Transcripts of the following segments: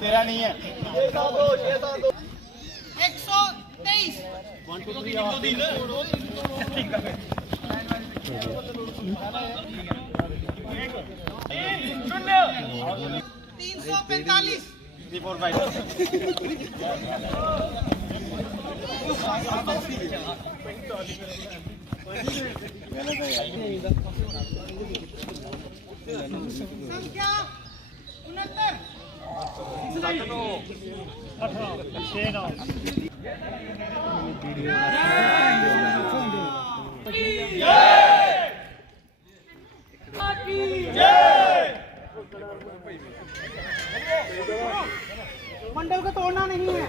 तेरा नहीं है 123 345 संख्या 69 मंडल को तोड़ना नहीं है।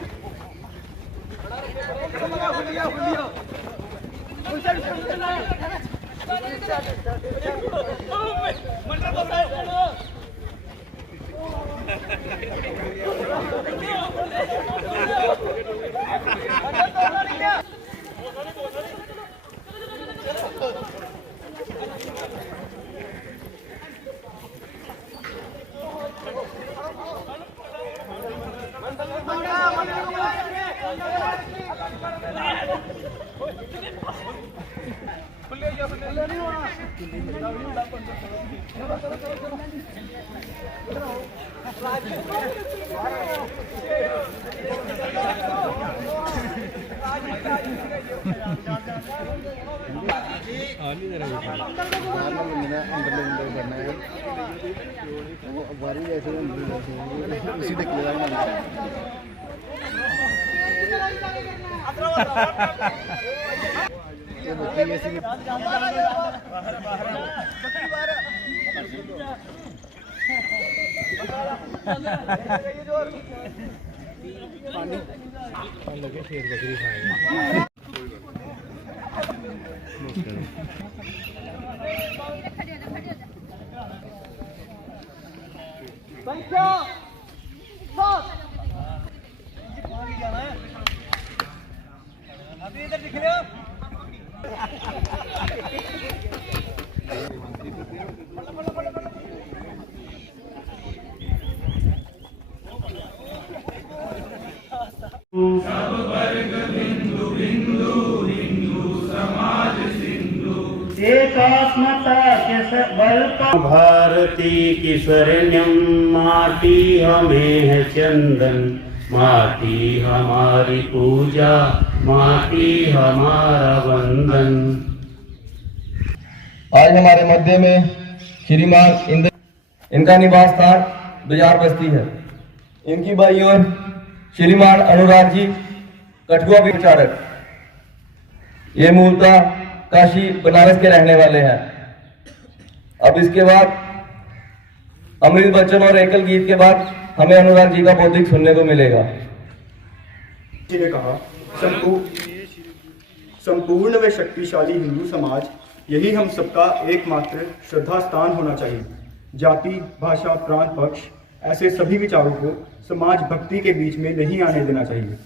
उसी तक संख्या 7 अभी इधर दिख रहे हो। सब वर्ग बिंदु बिंदु हिंदू समाज सिंधु एकात्मता के बल पर भारती की स्वर्णिम माटी हमें है चंदन, माटी हमारी पूजा, माटी हमारा वंदन। आज हमारे मध्य में श्रीमान इनका निवास स्थान बाजार बस्ती है। इनकी बाई ओर श्रीमान अनुराग जी कठुआ विचारक। ये मूलतः काशी बनारस के रहने वाले हैं। अब इसके बाद अमृत बच्चन और एकल गीत के बाद हमें अनुराग जी का बौद्धिक सुनने को मिलेगा। जी ने कहा, संपूर्ण व शक्तिशाली हिंदू समाज यही हम सबका एकमात्र श्रद्धा स्थान होना चाहिए। जाति, भाषा, प्रांत, पक्ष ऐसे सभी विचारों को समाज भक्ति के बीच में नहीं आने देना चाहिए।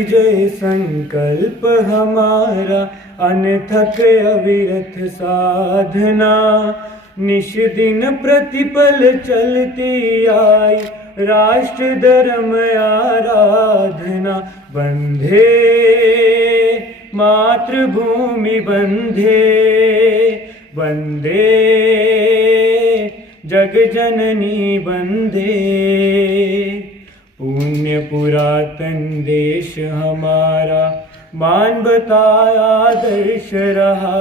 जय संकल्प हमारा अनथक अविरत साधना, निश दिन प्रतिपल चलती आई राष्ट्र धर्म आराधना। बंधे मातृभूमि बंधे, वंदे जग जननी वंदे। पुण्य पुरातन देश हमारा मानवता आदर्श रहा।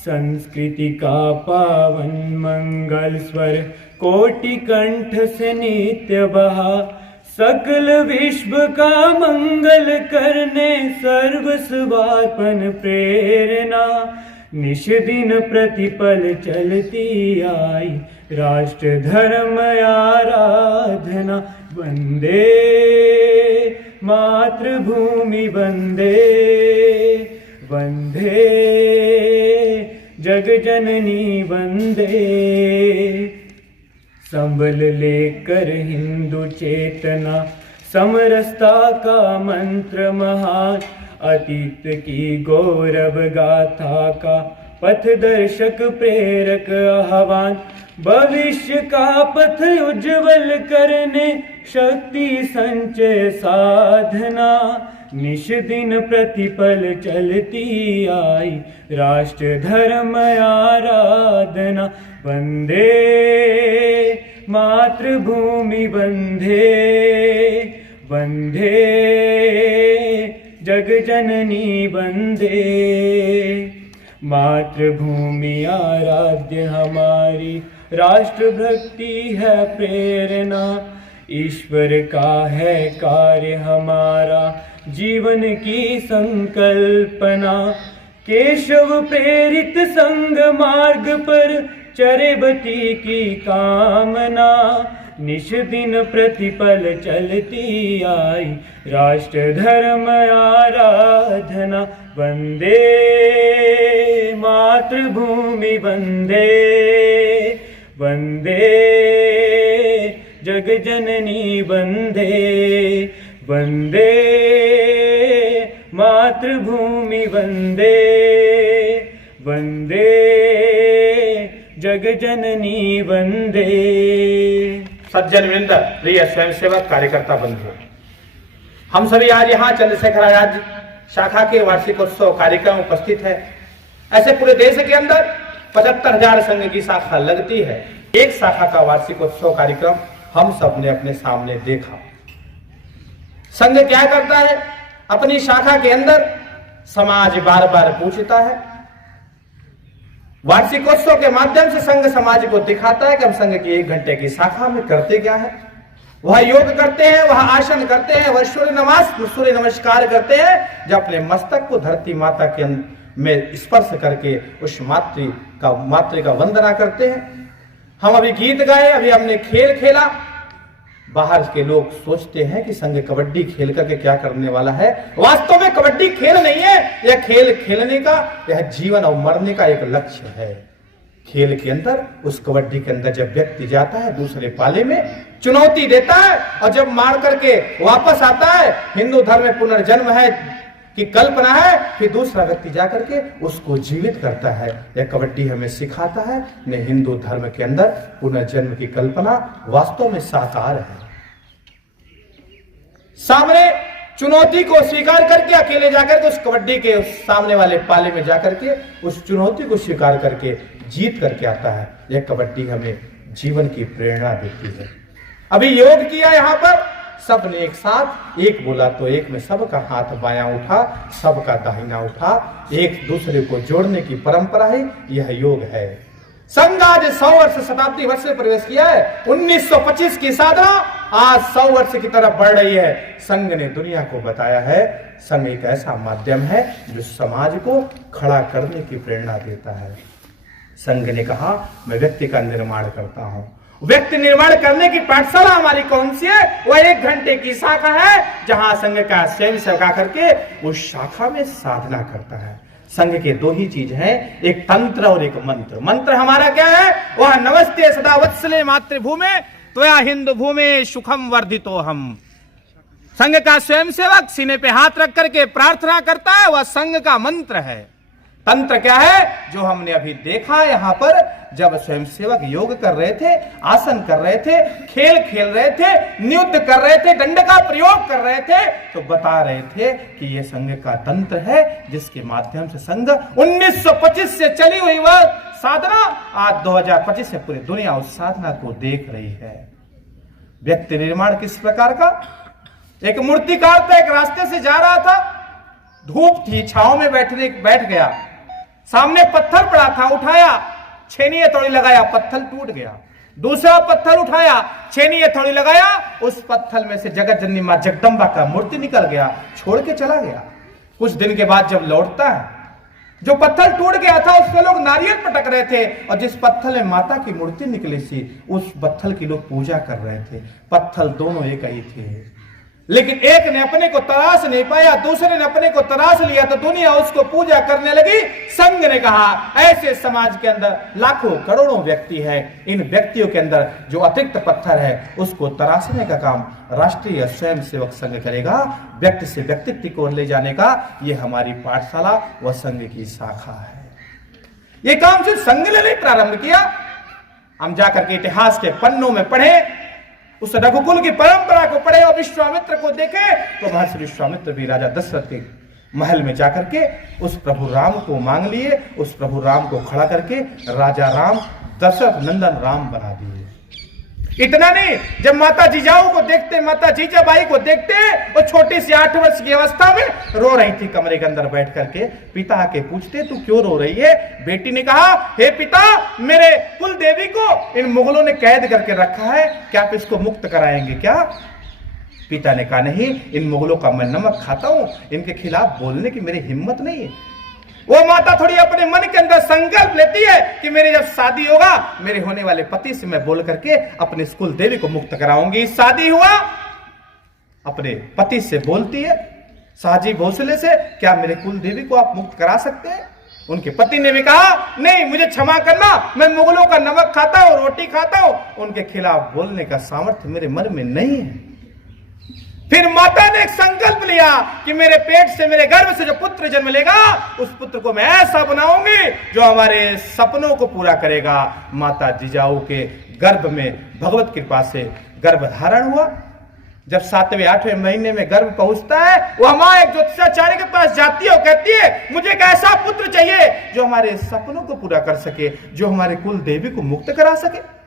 संस्कृति का पावन मंगल स्वर कोटि कंठ से नित्य बहा। सकल विश्व का मंगल करने सर्व स्वार्पण प्रेरणा। निश दिन प्रतिपल चलती आई राष्ट्र धर्म आराधना। वंदे मातृभूमि वंदे, वंदे जग जननी वंदे। संबल लेकर हिंदू चेतना, समरसता का मंत्र महान, अतीत की गौरव गाथा का पथदर्शक प्रेरक आह्वान, भविष्य का पथ उज्जवल करने शक्ति संचय साधना, निश दिन प्रतिपल चलती आई राष्ट्र धर्म आराधना। वंदे मातृभूमि वंदे, वंदे जग जननी वंदे। मातृभूमि आराध्य हमारी, राष्ट्र भक्ति है प्रेरणा, ईश्वर का है कार्य हमारा, जीवन की संकल्पना। केशव प्रेरित संग मार्ग पर चरेबती की कामना, निश दिन प्रतिपल चलती आई राष्ट्र धर्म आराधना। वंदे मातृभूमि वंदे, वंदे जग जननी वंदे, वंदे मातृभूमि वंदे, वंदे जग जननी वंदे। सज्जन वृंद, प्रिय स्वयंसेवक कार्यकर्ता बंधुओं, हम सभी आज यहाँ चंद्रशेखर आजाद शाखा के वार्षिकोत्सव कार्यक्रम उपस्थित है। ऐसे पूरे देश के अंदर 75,000 संघ की शाखा लगती है। एक शाखा का वार्षिकोत्सव कार्यक्रम हम सब ने अपने सामने देखा। संघ क्या करता है? अपनी शाखा के अंदर समाज बार बार पूछता है। वार्षिकोत्सव के माध्यम से संघ समाज को दिखाता है कि हम संघ की 1 घंटे की शाखा में करते क्या है। वह योग करते हैं, वह आसन करते हैं, वह सूर्य नमस्कार करते हैं, जब अपने मस्तक को धरती माता के में स्पर्श करके उस मातृ का वंदना करते हैं। हम अभी गीत गाए, अभी हमने खेल खेला। बाहर के लोग सोचते हैं कि संघ कबड्डी खेल करके क्या करने वाला है। वास्तव में कबड्डी खेल नहीं है, यह खेल खेलने का, यह जीवन और मरने का एक लक्ष्य है। खेल के अंदर, उस कबड्डी के अंदर जब व्यक्ति जाता है दूसरे पाले में, चुनौती देता है और जब मार करके वापस आता है, हिंदू धर्म में पुनर्जन्म है की कल्पना है, फिर दूसरा व्यक्ति जाकर के उसको जीवित करता है। यह कबड्डी हमें सिखाता है ने हिंदू धर्म के अंदर पुनर्जन्म की कल्पना वास्तव में साकार है। सामने चुनौती को स्वीकार करके अकेले जाकर के उस कबड्डी के उस सामने वाले पाले में जाकर के उस चुनौती को स्वीकार करके जीत करके आता है। यह कबड्डी हमें जीवन की प्रेरणा देती है। अभी योग किया यहाँ पर सबने एक साथ, एक बोला तो एक में सबका हाथ बायां उठा, सबका दाहिना उठा, एक दूसरे को जोड़ने की परंपरा है, यह योग है। संघ आज 100 वर्ष शताब्दी वर्ष में प्रवेश किया है। 1925 की साधना आज 100 वर्ष की तरफ बढ़ रही है। संघ ने दुनिया को बताया है, संघ एक ऐसा माध्यम है जो समाज को खड़ा करने की प्रेरणा देता है। संघ ने कहा, मैं व्यक्ति का निर्माण करता हूं। व्यक्ति निर्माण करने की पाठशाला हमारी कौन सी है? वह 1 घंटे की शाखा है, जहां संघ का स्वयंसेवक आकर के उस शाखा में साधना करता है। संघ के 2 ही चीज हैं, एक तंत्र और एक मंत्र। मंत्र हमारा क्या है? वह नमस्ते सदा वत्सले मातृभूमे त्वया हिंदू भूमि सुखम वर्धितो हम। संघ का स्वयंसेवक सीने पे हाथ रख करके प्रार्थना करता है, वह संघ का मंत्र है। तंत्र क्या है? जो हमने अभी देखा यहाँ पर, जब स्वयंसेवक योग कर रहे थे, आसन कर रहे थे, खेल खेल रहे थे, नृत्य कर रहे थे, दंड का प्रयोग कर रहे थे, तो बता रहे थे कि यह संघ का तंत्र है, जिसके माध्यम से संघ 1925 से चली हुई वह साधना आज 2025 में पूरी दुनिया उस साधना को देख रही है। व्यक्ति निर्माण किस प्रकार का? एक मूर्तिकार था, एक रास्ते से जा रहा था, धूप थी, छांव में बैठ गया, सामने पत्थर पड़ा था, उठाया, छेनी थोड़ी लगाया, पत्थर टूट गया। दूसरा पत्थर उठाया, छेनी थोड़ी लगाया, उस पत्थर में से जगत जननी मां जगदम्बा का मूर्ति निकल गया, छोड़ के चला गया। कुछ दिन के बाद जब लौटता है, जो पत्थर टूट गया था उस पे लोग नारियल पटक रहे थे, और जिस पत्थर में माता की मूर्ति निकली थी उस पत्थर की लोग पूजा कर रहे थे। पत्थर दोनों एक ही थे, लेकिन एक ने अपने को तराश नहीं पाया, दूसरे ने अपने को तराश लिया तो दुनिया उसको पूजा करने लगी। संघ ने कहा ऐसे समाज के अंदर लाखों करोड़ों व्यक्ति हैं, इन व्यक्तियों के अंदर जो अतिरिक्त पत्थर है उसको तराशने का काम राष्ट्रीय स्वयंसेवक संघ करेगा। व्यक्ति से व्यक्तित्व को ले जाने का ये हमारी पाठशाला व संघ की शाखा है। ये काम सिर्फ संघ ने नहीं प्रारंभ किया, हम जाकर के इतिहास के पन्नों में पढ़े, उस रघुकुल की परंपरा को पढ़े और विश्वामित्र को देखे तो महर्षि विश्वामित्र भी राजा दशरथ के महल में जाकर के उस प्रभु राम को मांग लिए, उस प्रभु राम को खड़ा करके राजा राम दशरथ नंदन राम बना दिए। इतना नहीं, जब माता जीजाऊ को देखते, माता जीजाबाई को देखते, वो छोटी सी 8 वर्ष की अवस्था में रो रही थी कमरे के अंदर बैठ करके। पिता आके पूछते तू क्यों रो रही है? बेटी ने कहा हे पिता, मेरे कुल देवी को इन मुगलों ने कैद करके रखा है, क्या आप इसको मुक्त कराएंगे क्या? पिता ने कहा नहीं, इन मुगलों का मैं नमक खाता हूं, इनके खिलाफ बोलने की मेरी हिम्मत नहीं है। वो माता थोड़ी अपने मन के अंदर संकल्प लेती है कि मेरी जब शादी होगा मेरे होने वाले पति से मैं बोल करके अपने कुल देवी को मुक्त कराऊंगी। शादी हुआ, अपने पति से बोलती है साजी भोसले से, क्या मेरे कुल देवी को आप मुक्त करा सकते हैं? उनके पति ने भी कहा नहीं, मुझे क्षमा करना, मैं मुगलों का नमक खाता हूं, रोटी खाता हूं, उनके खिलाफ बोलने का सामर्थ्य मेरे मन में नहीं है। फिर माता ने एक संकल्प लिया कि मेरे पेट से, मेरे गर्भ से जो पुत्र जन्म लेगा उस पुत्र को मैं ऐसा बनाऊंगी जो हमारे सपनों को पूरा करेगा। माता जिजाऊ के गर्भ में भगवत कृपा से गर्भ धारण हुआ। जब 7वें 8वें महीने में गर्भ पहुंचता है, वो हमारे एक ज्योतिषाचार्य के पास जाती है और कहती है मुझे एक ऐसा पुत्र चाहिए जो हमारे सपनों को पूरा कर सके, जो हमारे कुल देवी को मुक्त करा सके।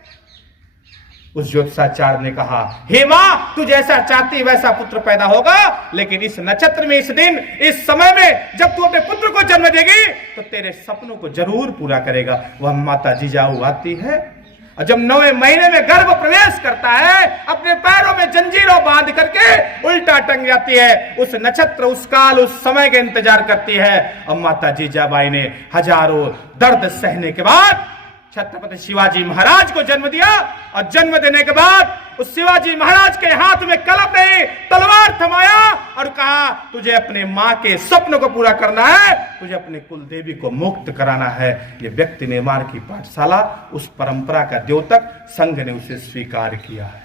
उस ज्योतिषाचार्य ने कहा हे मां, तू जैसा चाहती वैसा पुत्र पैदा होगा, लेकिन इस नक्षत्र में, इस दिन, इस समय में जब तू अपने पुत्र को जन्म देगी तो तेरे सपनों को जरूर पूरा करेगा। वह माता जिजाऊ आती है और जब 9वें महीने में गर्भ प्रवेश करता है, अपने पैरों में जंजीरों बांध करके उल्टा टंग जाती है। उस नक्षत्र, उस काल, उस समय का इंतजार करती है। और माता जीजाबाई ने हजारों दर्द सहने के बाद छत्रपति शिवाजी महाराज को जन्म दिया। और जन्म देने के बाद उस शिवाजी महाराज के हाथ में कलम नहीं, तलवार थमाया और कहा तुझे अपने मां के स्वप्न को पूरा करना है, तुझे अपने कुल देवी को मुक्त कराना है। ये व्यक्ति निर्माण की पाठशाला, उस परंपरा का द्योतक संघ ने उसे स्वीकार किया है।